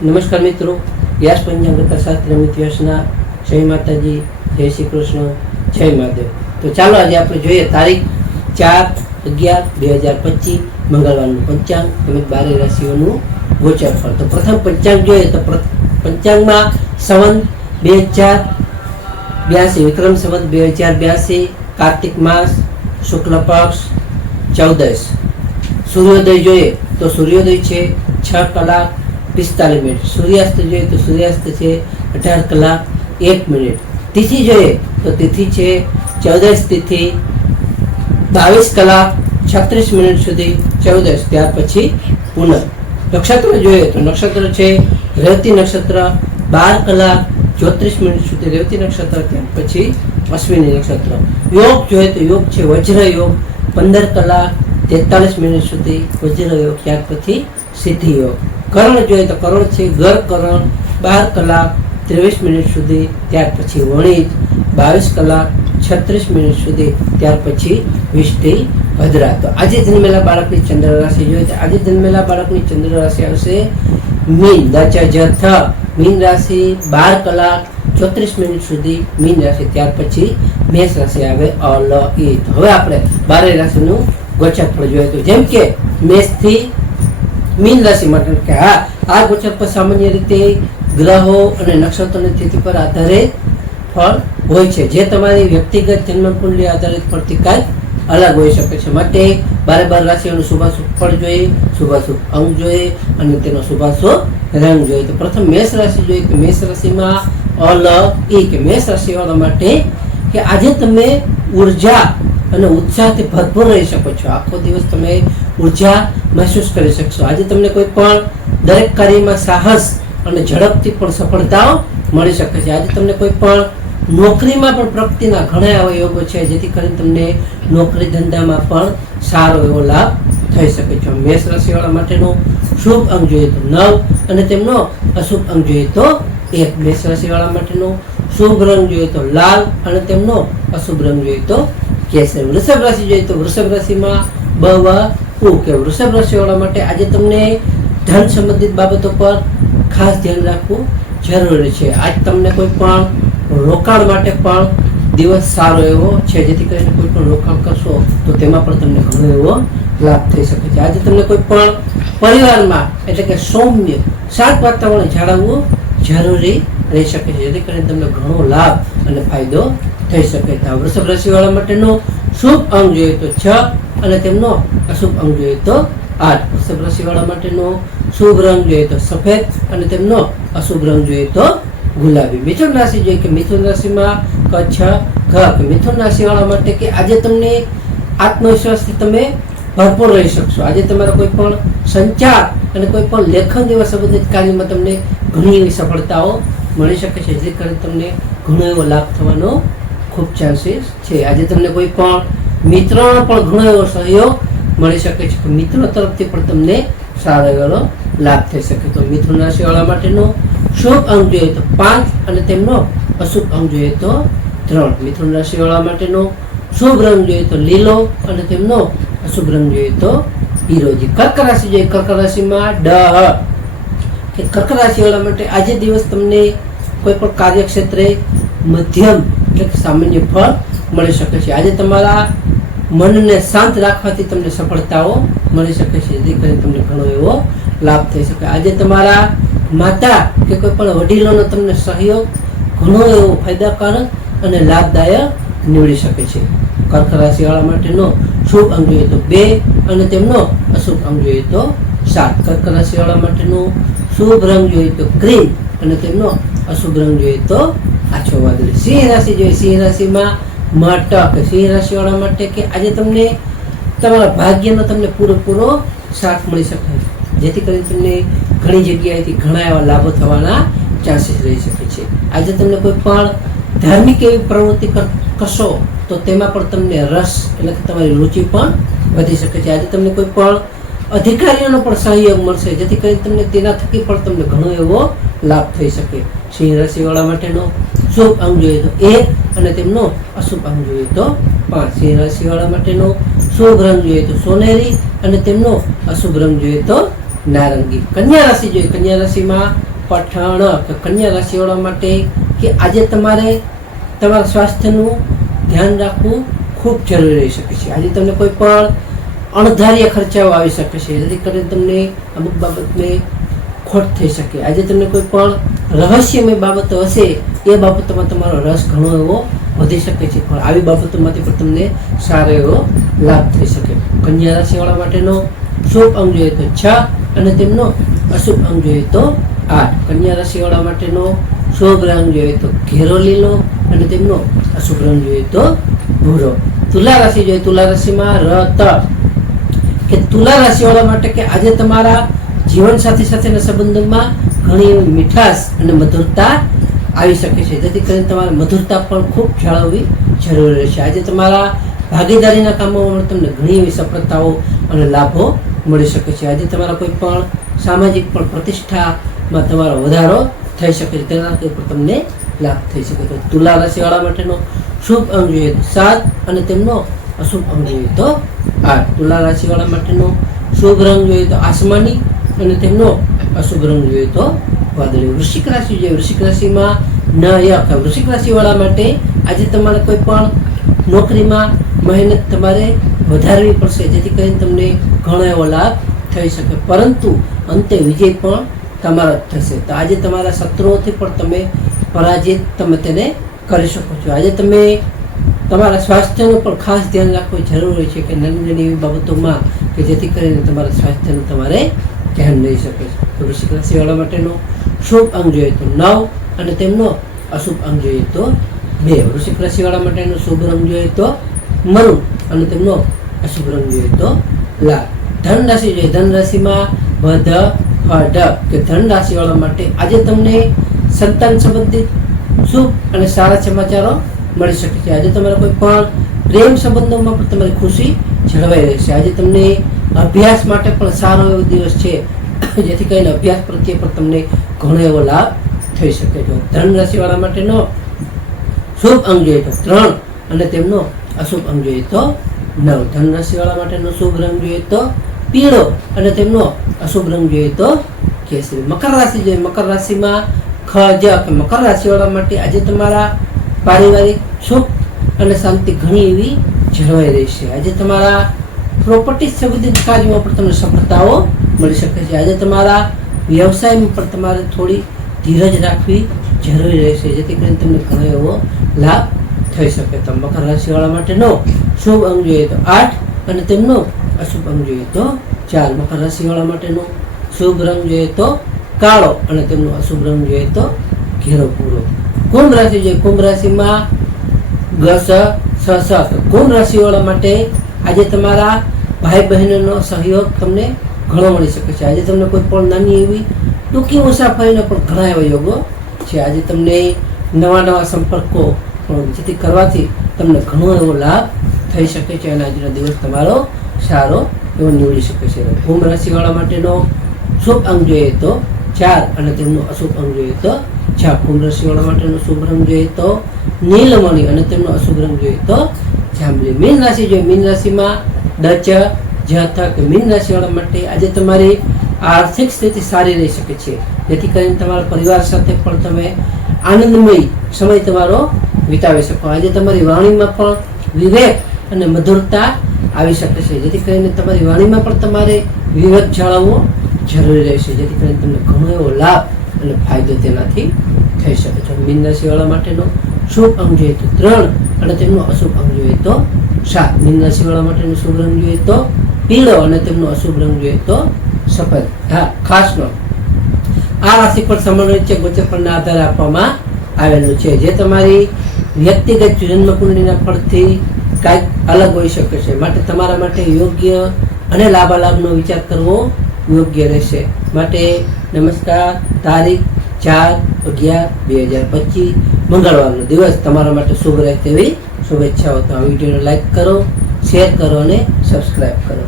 નમસ્કાર મિત્રો, વ્યાસ પંચાંગ શાસ્ત્ર ઇતિહાસના જય માતાજી, જય શ્રી કૃષ્ણ, જય મહાદેવ. તો ચાલો આજે આપણે જોઈએ તારીખ 4/11/2025 મંગળવારનું પંચાંગ તેમજ 12 રાશિઓનું ગોચરફળ. તો પ્રથમ પંચાંગ જોઈએ તો પંચાંગમાં સંવત 2082, વિક્રમ સંવત 2082, કાર્તિક માસ, શુક્લ પક્ષ, 14. સૂર્યોદય જોઈએ તો સૂર્યોદય છે 6:45. સૂર્યાસ્ત જોઈએ તો સૂર્યાસ્ત છે 18:01. તિથિ જોઈએ તો તિથિ છે 14 તિથિ 22:36 સુધી 14. ત્યાર પછી પુનઃ. નક્ષત્ર જોઈએ તો નક્ષત્ર છે રેવતી નક્ષત્ર 12:34 સુધી રેવતી નક્ષત્ર, ત્યાર પછી અશ્વિની નક્ષત્ર. યોગ જોઈએ તો યોગ છે વજ્ર યોગ 15:43 સુધી વજ્ર યોગ, ત્યાર પછી સિદ્ધિ યોગ. કરણ જોઈએ તો કરણ છે ગર કરણ 12:23 સુધી, ત્યાર પછી વણિજ 22:36 સુધી, ત્યાર પછી વિષ્ટિ ભદ્રા. તો આજે જન્મેલા બાળકની ચંદ્ર રાશિ જોઈએ તો આજે જન્મેલા બાળકની ચંદ્ર રાશિ આવશે મીન. દાચા જથ મીન રાશિ 12:34 સુધી મીન રાશિ, ત્યાર પછી મેષ રાશિ આવે અલ ઈ. હવે આપણે 12 રાશિનું ગોચરફળ જોઈએ તો જેમ કે મેષ થી મીન રાશિ માટે કે આ ગોચર પર સામાન્ય રીતે ગ્રહો અને નક્ષત્રોની સ્થિતિ પર આધારિત ફળ હોય છે, જે તમારી વ્યક્તિગત જન્મ કુંડલી આધારિત ફળથી કાંઈક અલગ હોઈ શકે છે. માટે 12 રાશિઓનું શુભાશુભ ફળ જોઈએ, શુભાશુભ અંગ જોઈએ અને તેનો શુભાશુભ રંગ જોઈએ. તો પ્રથમ મેષ રાશિ જોઈએ કે મેષ રાશિમાં અલ ઈ કે મેષ રાશિવાળા માટે કે આજે તમે ઉર્જા અને ઉત્સાહથી ભરપૂર રહી શકો છો. આખો દિવસ તમે ઉર્જા મહેસૂસ કરી શકશો. આજે તમને કોઈ પણ દરેક કાર્યમાં સાહસ અને ઝડપથી પણ સફળતાઓ મળી શકે છે. આજે તમને કોઈ પણ નોકરીમાં પણ પ્રગતિના ઘણા એવા યોગો છે, જેથી કરીને તમને નોકરી ધંધામાં પણ સારો એવો લાભ થઈ શકે છે. મેષ રાશિવાળા માટેનો શુભ અંક જોઈએ તો 9 અને તેમનો અશુભ અંક જોઈએ તો 1. મેષ રાશિવાળા માટેનો શુભ રંગ જોઈએ તો લાલ અને તેમનો અશુભ રંગ જોઈએ તો કેસરી. વૃષભ રાશિ જોઈએ તો વૃષભ રાશિમાં કે વૃષભ રાશિવાળા માટે આજે તમને ધન સંબંધિત બાબતો પર ખાસ ધ્યાન રાખવું જરૂરી છે. આજ તમને કોઈ પણ રોકાણ માટે પણ દિવસ સારો એવો છે, જેથી કરીને કોઈ પણ રોકાણ કરશો તો તેમાં પણ તમને ઘણો એવો લાભ થઈ શકે છે. આજે તમને કોઈ પણ પરિવારમાં એટલે કે સૌમ્ય શાંત વાતાવરણ જાળવવું જરૂરી રહી શકે છે, જેથી કરીને તમને ઘણો લાભ અને ફાયદો થઈ શકે છે. વૃષભ રાશિવાળા માટેનો શુભ અંક જોઈએ તો 6 અને તેમનો અશુભ અંક જોઈએ તો 8. વૃષભ રાશિવાળા માટેનો શુભ રંગ જોઈએ તો સફેદ અને તેમનો અશુભ રંગ જોઈએ તો ગુલાબી. મિથુન રાશિ જોઈએ કે મિથુન રાશિમાં મિથુન રાશિવાળા માટે કે આજે તમને આત્મવિશ્વાસથી તમે ભરપૂર રહી શકશો. આજે તમારા કોઈ પણ સંચાર અને કોઈ પણ લેખન જેવા સંબંધિત કાર્યમાં તમને ઘણી એવી સફળતાઓ મળી શકે છે, જેથી કરીને તમને ઘણો એવો લાભ થવાનો ખૂબ ચાન્સીસ છે. આજે તમને કોઈ પણ મિત્રનો પણ ઘણો એવો સહયોગ મળી શકે છે. મિત્રો તરફથી પણ તમને સારો એવો લાભ થઈ શકે. તો મિથુન રાશિવાળા માટેનો શુભ અંક જોઈએ તો 5 અને તેમનો અશુભ અંક જોઈએ તો 3. મિથુન રાશિવાળા માટેનો શુભ રંગ જોઈએ તો લીલો અને તેમનો અશુભ રંગ જોઈએ તો પીરોજી. કર્ક રાશિ જોઈએ કર્ક રાશિમાં કર્ક રાશિવાળા માટે આજે દિવસ તમને કોઈ પણ કાર્યક્ષેત્રે મધ્યમ એટલે કે સામાન્ય ફળ મળી શકે છે. આજે તમારા મનને શાંત રાખવાથી તમને સફળતાઓ મળી શકે છે, જેથી કરીને તમને ઘણો એવો લાભ થઈ શકે. આજે તમારા માતા કે કોઈ પણ વડીલોનો તમને સહયોગ ઘણો એવો ફાયદાકારક અને લાભદાયક નીવડી શકે છે. કર્ક રાશિવાળા માટેનો શુભ અંક જોઈએ તો 2 અને તેમનો અશુભ અંક જોઈએ તો 7. કર્ક રાશિવાળા માટેનો શુભ રંગ જોઈએ તો ક્રીમ અને તેમનો અશુભ રંગ જોઈએ તો આછો વાદળી. સિંહ રાશિ જોઈએ સિંહ રાશિમાં મટક. સિંહ રાશિવાળા માટે કે આજે તમને તમારા ભાગ્યનો તમને પૂરેપૂરો સાથ મળી શકે, જેથી કરીને તમને ઘણી જગ્યાએથી ઘણા એવા લાભો થવાના ચાન્સીસ રહી શકે છે. આજે તમને કોઈ પણ ધાર્મિક એવી પ્રવૃત્તિ કરશો તો તેમાં પણ તમને રસ એટલે કે તમારી રુચિ પણ વધી શકે છે. આજે તમને કોઈ પણ અધિકારીઓનો પણ સહયોગ મળશે, જેથી કરીને તમને તેના થકી પણ તમને ઘણો એવો લાભ થઈ શકે. સિંહ રાશિવાળા માટેનો શુભ અંક જોઈએ તો 1 અને તેમનો અશુભ અંક જોઈએ તો 5. સિંહ રાશિવાળા માટેનો શુભ રંગ જોઈએ તો સોનેરી અને તેમનો અશુભ રંગ જોઈએ તો નારંગી. કન્યા રાશિ જોઈએ કન્યા રાશિમાં પઠણ કે કન્યા રાશિવાળા માટે કે આજે તમારે તમારા સ્વાસ્થ્યનું ધ્યાન રાખવું ખૂબ જરૂરી રહી શકે છે. આજે તમને કોઈ પણ અણધાર્ય ખર્ચાઓ આવી શકે છે, જેથી કરીને તમને અમુક બાબતને ખોટ થઈ શકે. આજે તમને કોઈ પણ રહસ્યમય બાબતો હશે, એ બાબતોમાં તમારો રસ ઘણો એવો વધી શકે છે, પણ આવી બાબતોમાંથી પણ તમને સારો એવો લાભ થઈ શકે. કન્યા રાશિવાળા માટેનો શુભ અંક જોઈએ તો 6 અને તેમનો અશુભ અંક જોઈએ તો 8. કન્યા રાશિવાળા માટેનો શુભ રંગ જોઈએ તો ઘેરો લીલો અને તેમનો અશુભ રંગ જોઈએ તો ભૂરો. તુલા રાશિ જોઈએ, તુલા રાશિમાં રત કે તુલા રાશિવાળા માટે કે આજે તમારા જીવન સાથી સાથેના સંબંધોમાં ઘણી એવી મીઠાશ અને મધુરતા આવી શકે છે, જેથી કરીને તમારે મધુરતા પણ ખૂબ જાળવવી જરૂરી રહેશે. આજે તમારા ભાગીદારીના કામોમાં તમને ઘણી એવી સફળતાઓ અને લાભો મળી શકે છે. આજે તમારા કોઈ પણ સામાજિક પણ પ્રતિષ્ઠામાં તમારો વધારો થઈ શકે છે, તેનાથી પણ તમને લાભ થઈ શકે છે. તુલા રાશિવાળા માટેનો શુભ અંક જોઈએ તો 7 અને તેમનો અશુભ અંક જોઈએ તો 8. તુલા રાશિવાળા માટેનો શુભ રંગ જોઈએ તો આસમાની અને તેમનો અશુભ રંગ જોઈએ તો વાદળી. વૃશ્ચિક રાશિ જોઈએ, વૃશ્ચિક રાશિમાં વૃશ્ચિક રાશિવાળા માટે આજે તમારે કોઈ પણ નોકરીમાં મહેનત તમારે વધારવી પડશે, જેથી કરીને તમને ઘણો એવો લાભ થઈ શકે, પરંતુ અંતે વિજય પણ તમારો જ થશે. તો આજે તમારા શત્રુઓથી પણ તમે પરાજિત તમે તેને કરી શકો છો. આજે તમે તમારા સ્વાસ્થ્યનું પણ ખાસ ધ્યાન રાખવું જરૂરી છે, કે નાની નાની એવી બાબતોમાં કે જેથી કરીને તમારા સ્વાસ્થ્યનું તમારે ધ્યાન રહી શકે છે. તો વૃશ્ચિક રાશિવાળા માટેનો શુભ અંક જોઈએ તો 9 અને તેમનો અશુભ અંક જોઈએ તો 2. વૃશ્ચિક રાશિવાળા માટેનો શુભ રંગ જોઈએ તો મરૂન અને તેમનો અશુભ રંગ જોઈએ તો લાલ. ધન રાશિ જોઈએ, ધન રાશિમાં કે ધન રાશિવાળા માટે આજે તમને સંતાન સંબંધિત શુભ અને સારા સમાચારો મળી શકે છે. આજે તમારા કોઈ પણ પ્રેમ સંબંધોમાં પણ તમારી ખુશી જળવાઈ રહેશે. આજે તમને અભ્યાસ માટે પણ સારો એવો દિવસ છે, જેથી કરીને અભ્યાસ પ્રત્યે પણ તમને ઘણો એવો લાભ થઈ શકે છે. ધન રાશિવાળા માટેનો શુભ અંક જોઈએ તો 3 અને તેમનો અશુભ અંક જોઈએ તો 9. ધન રાશિવાળા માટેનો શુભ રંગ જોઈએ તો પીળો અને તેમનો અશુભ રંગ જોઈએ તો કેસરી. મકર રાશિ જોઈએ, મકર રાશિમાં મકર રાશિવાળા માટે આજે તમારા પારિવારિક સુખ અને શાંતિ ઘણી એવી જળવાઈ રહેશે. આજે તમારા પ્રોપર્ટી સંબંધિત કાર્યોમાં પણ તમને સફળતાઓ મળી શકે છે. આજે તમારા વ્યવસાયમાં પણ તમારે થોડી ધીરજ રાખવી જરૂરી રહેશે, જેથી કરીને તમને ઘણો એવો લાભ થઈ શકે. તો મકર રાશિવાળા માટેનો શુભ અંક જોઈએ તો 8 અને તેમનો અશુભ અંક જોઈએ તો 4. મકર રાશિવાળા માટેનો શુભ રંગ જોઈએ તો કાળો અને તેમનો અશુભ રંગ જોઈએ તો ઘેરો ભૂરો. કુંભ રાશિ જોઈએ, કુંભ રાશિમાં કુંભ રાશિવાળા માટે આજે તમારા ભાઈ બહેનોનો સહયોગ તમને ઘણો મળી શકે છે. આજે તમને કોઈ પણ નાની એવી ટૂંકી મુસાફરીનો પણ ઘણા એવા યોગો છે. આજે તમને નવા સંપર્કો જેથી કરવાથી તમને ઘણો એવો લાભ થઈ શકે છે અને આજનો દિવસ તમારો સારો એવો નીવડી શકે છે. કુંભ રાશિવાળા માટેનો શુભ અંક જોઈએ તો 4 અને તેમનો અશુભ અંક જોઈએ તો 6. કુંભ રાશિવાળા માટેનો શુભ રંગ જોઈએ તો નીલમણી અને તેમનો અશુભ રંગ જોઈએ તો જાંબલી. મીન રાશિ જોઈએ, મીન રાશિમાં મીન રાશિવાળા માટે આજે તમારી આર્થિક સ્થિતિ સારી રહી શકે છે, જેથી કરીને તમારા પરિવાર સાથે પણ તમે આનંદમય સમય તમારો વિતાવી શકો. આજે તમારી વાણીમાં પણ વિવેક અને મધુરતા આવી શકે છે, જેથી કરીને તમારી વાણીમાં પણ તમારે વિવેક જાળવવો જરૂરી રહેશે, જેથી કરીને તમને ઘણો એવો લાભ અને ફાયદો તેનાથી થઈ શકે છે. મીન રાશિવાળા માટેનો શુભ અંક જોઈએ તો 3 અને તેમનો અશુભ અંક જોઈએ તો 7. મીન રાશિવાળા માટેનો શુભ રંગ જોઈએ તો પીળો અને તેમનો અશુભ રંગ જોઈએ તો સફેદ. ખાસ નોંધ, આ રાશિ પર સમન્વય છે ગોચર પરના આધારે આપવામાં આવેલું છે, જે તમારી વ્યક્તિગત જન્મકુંડળીના ફળથી કાંઈક અલગ હોઈ શકે છે. માટે તમારા માટે યોગ્ય અને લાભાલાભનો વિચાર કરવો યોગ્ય રહેશે. માટે નમસ્કાર. તારીખ 4/11/2025 મંગળવારનો દિવસ તમારા માટે શુભ રહે તેવી શુભેચ્છાઓ. તો આ વિડીયોને લાઈક કરો, શેર કરો અને સબસ્ક્રાઈબ કરો.